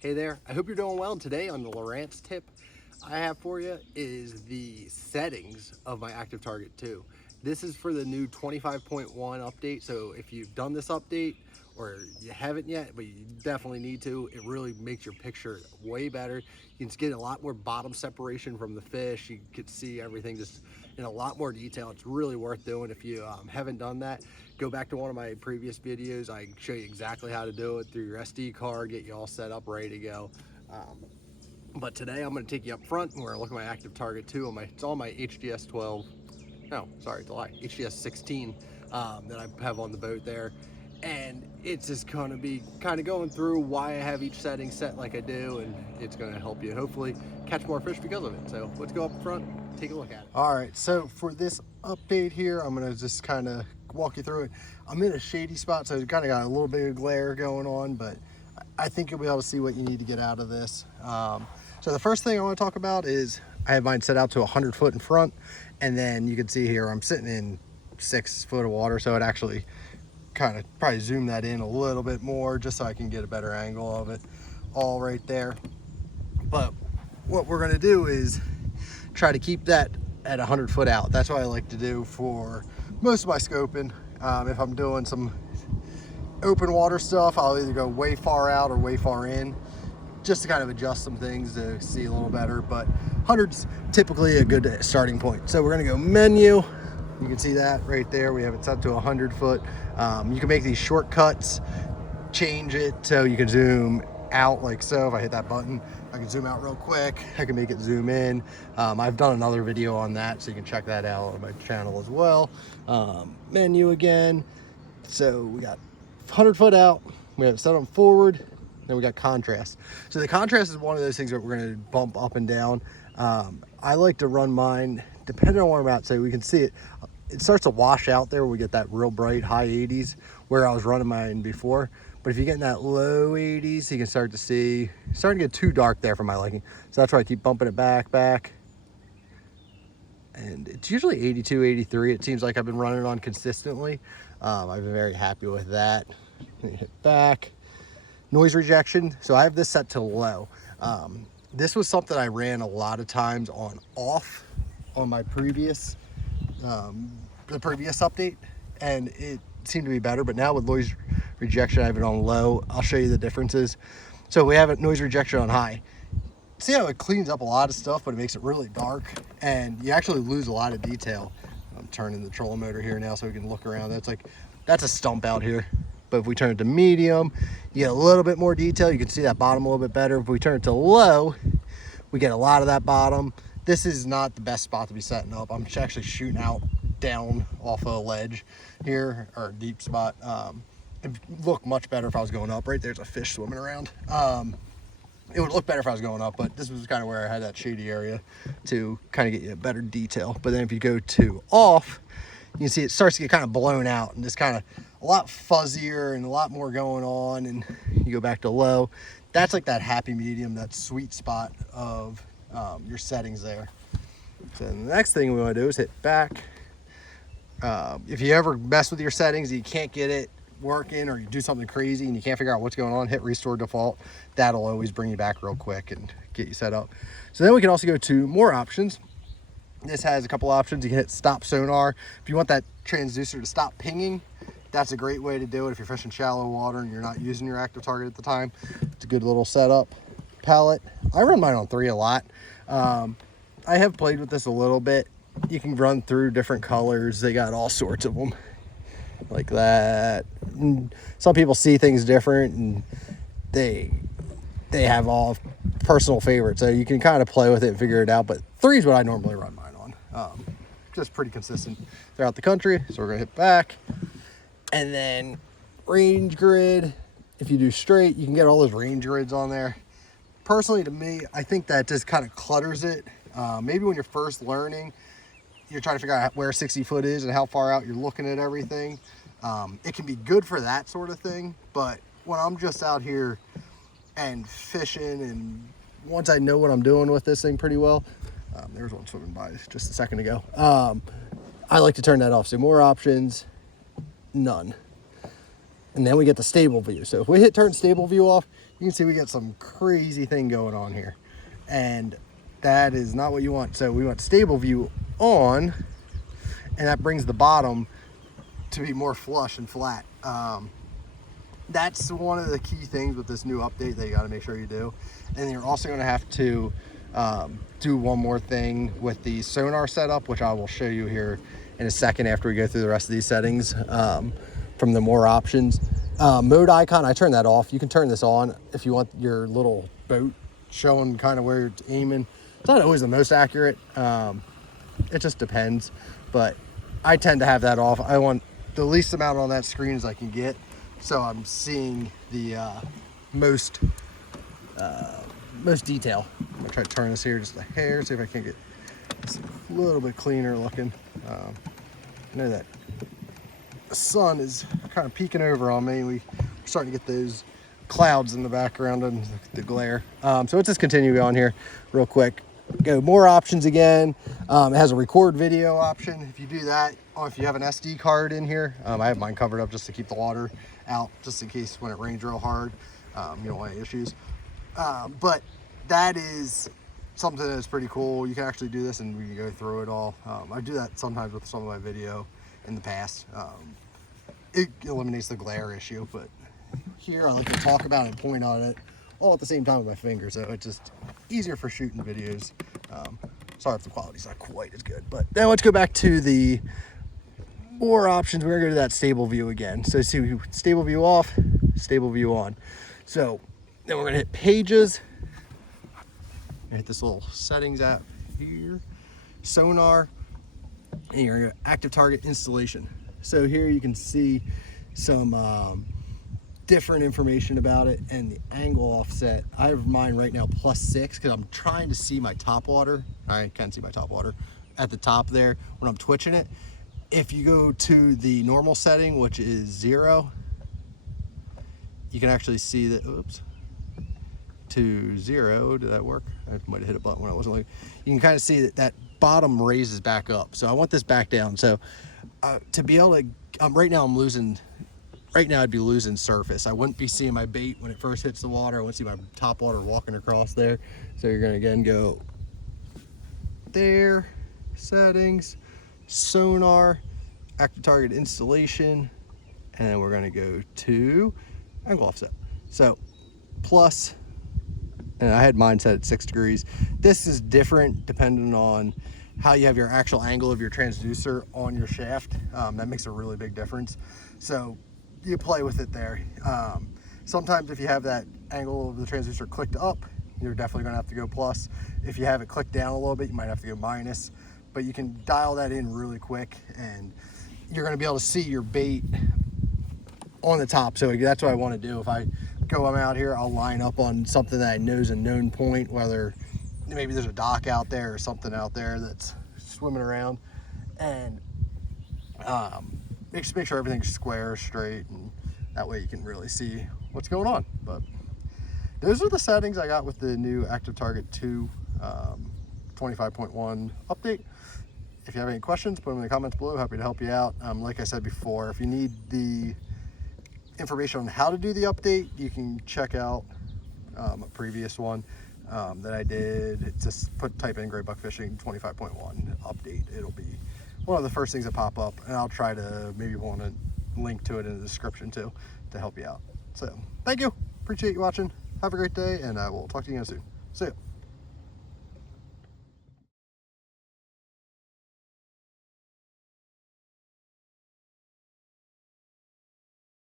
Hey there, I hope you're doing well. Today on the Lowrance tip I have for you is the settings of my Active Target 2. This is for the new 25.1 update, so if you've done this update or you haven't yet, but you definitely need to, it really makes your picture way better. You can get a lot more bottom separation from the fish. You can see everything just in a lot more detail. It's really worth doing. If you haven't done that, go back to one of my previous videos. I show you exactly how to do it through your SD card, get you all set up, ready to go. But today I'm going to take you up front and we're going to look at my Active Target 2 on it's all my HDS 12. No, sorry, it's a lie. HDS 16 that I have on the boat there. And it's just going to be kind of going through why I have each setting set like I do, and it's going to help you hopefully catch more fish because of it. So let's go up front, take a look at it. All right, so for this update here, I'm going to just kind of walk you through it. I'm in a shady spot, so it's kind of got a little bit of glare going on, but I think you'll be able to see what you need to get out of this. So the first thing I want to talk about is I have mine set out to 100 foot in front, and then you can see here I'm sitting in 6 foot of water, so it actually kind of probably zoom that in a little bit more just so I can get a better angle of it all right there. But what we're going to do is try to keep that at 100 foot out. That's what I like to do for most of my scoping. If I'm doing some open water stuff, I'll either go way far out or way far in, just to kind of adjust some things to see a little better. But 100's typically a good starting point. So we're gonna go menu. You can see that right there. We have it set to 100 foot. You can make these shortcuts, change it so you can zoom out like so. If I hit that button, I can zoom out real quick. I can make it zoom in. I've done another video on that, so you can check that out on my channel as well. Menu again. So we got 100 foot out. We have it set on forward. Then we got contrast. So the contrast is one of those things that we're going to bump up and down. I like to run mine depending on where I'm at, so we can see it. It starts to wash out there. We get that real bright high 80s where I was running mine before. But if you get in that low 80s, you can start to see, it's starting to get too dark there for my liking. So that's why I keep bumping it back. And it's usually 82, 83. It seems like I've been running on consistently. I've been very happy with that. Hit back. Noise rejection. So I have this set to low. This was something I ran a lot of times on off on my previous, the previous update, and it seemed to be better. But now with noise rejection, I have it on low. I'll show you the differences. So we have it noise rejection on high. See how it cleans up a lot of stuff, but it makes it really dark, and you actually lose a lot of detail. I'm turning the trolling motor here now so we can look around. That's a stump out here. But if we turn it to medium, you get a little bit more detail. You can see that bottom a little bit better. If we turn it to low, we get a lot of that bottom. This is not the best spot to be setting up. I'm actually shooting out down off a ledge here, or a deep spot. It would look much better if I was going up. Right there's a fish swimming around. It would look better if I was going up, but this was kind of where I had that shady area to kind of get you a better detail. But then if you go to off, you can see it starts to get kind of blown out and just kind of a lot fuzzier and a lot more going on. And you go back to low, that's like that happy medium, that sweet spot of your settings there. So the next thing we want to do is hit back. If you ever mess with your settings, you can't get it working, or you do something crazy and you can't figure out what's going on, hit restore default. That'll always bring you back real quick and get you set up. So then we can also go to more options. This has a couple options. You can hit stop sonar. If you want that transducer to stop pinging, that's a great way to do it if you're fishing shallow water and you're not using your active target at the time. It's a good little setup. Palette, I run mine on 3 a lot. I have played with this a little bit. You can run through different colors. They got all sorts of them like that. And some people see things different, and they have all personal favorites, so you can kind of play with it and figure it out. But 3 is what I normally run mine on. Just pretty consistent throughout the country. So we're gonna hit back, and then range grid. If you do straight, you can get all those range grids on there. Personally, to me, I think that just kind of clutters it. Maybe when you're first learning, you're trying to figure out where 60 foot is and how far out you're looking at everything. It can be good for that sort of thing, but when I'm just out here and fishing, and once I know what I'm doing with this thing pretty well, there's one swimming by just a second ago. I like to turn that off. So more options, none. And then we get the stable view. So if we hit turn stable view off, you can see we got some crazy thing going on here, and that is not what you want. So we want stable view on, and that brings the bottom to be more flush and flat. That's one of the key things with this new update that you got to make sure you do. And you're also going to have to do one more thing with the sonar setup, which I will show you here in a second after we go through the rest of these settings from the more options. Mode icon, I turn that off. You can turn this on if you want your little boat showing kind of where it's aiming. It's not always the most accurate. It just depends, but I tend to have that off. I want the least amount on that screen as I can get, so I'm seeing the most detail. I'm gonna try to turn this here just a hair, see if I can get this a little bit cleaner looking. I know that the sun is kind of peeking over on me. We're starting to get those clouds in the background and the glare. So let's just continue on here real quick. Go more options again. It has a record video option. If you do that, or if you have an SD card in here, I have mine covered up just to keep the water out, just in case when it rains real hard, you don't want any issues. But that is something that's pretty cool. You can actually do this and we can go through it all. I do that sometimes with some of my video in the past. It eliminates the glare issue, but here I like to talk about it and point on it all at the same time with my finger, so it's just easier for shooting videos. Sorry if the quality's not quite as good, but then let's go back to the more options. We're gonna go to that stable view again. So see, stable view off, stable view on. So then we're gonna hit pages, hit this little settings app here, sonar, and you're gonna go active target installation. So here you can see some different information about it, and the angle offset. I have mine right now +6 because I'm trying to see my top water. I can see my top water at the top there when I'm twitching it. If you go to the normal setting, which is 0, you can actually see that, oops, to 0, did that work? I might have hit a button when I wasn't looking. You can kind of see that that bottom raises back up. So I want this back down. So to be able to, right now I'm losing, right now I'd be losing surface. I wouldn't be seeing my bait when it first hits the water. I wouldn't see my top water walking across there. So you're gonna again go there, settings, sonar, active target installation, and then we're gonna go to angle offset. So plus, and I had mine set at 6 degrees. This is different depending on how you have your actual angle of your transducer on your shaft. That makes a really big difference. So you play with it there. Sometimes if you have that angle of the transducer clicked up, you're definitely gonna have to go plus. If you have it clicked down a little bit, you might have to go minus, but you can dial that in really quick and you're gonna be able to see your bait on the top. So that's what I wanna do. If I go, I'm out here, I'll line up on something that I know is a known point, whether maybe there's a dock out there or something out there that's swimming around, and make sure everything's square, straight, and that way you can really see what's going on. But those are the settings I got with the new Active Target 2 25.1 update. If you have any questions, put them in the comments below. Happy to help you out. Like I said before, if you need the information on how to do the update, you can check out a previous one that I did. It's just type in Gray Buck Fishing 25.1 update. It'll be one of the first things that pop up, and I'll try to maybe want to link to it in the description too to help you out. So thank you, appreciate you watching. Have a great day, and I will talk to you again soon. See ya.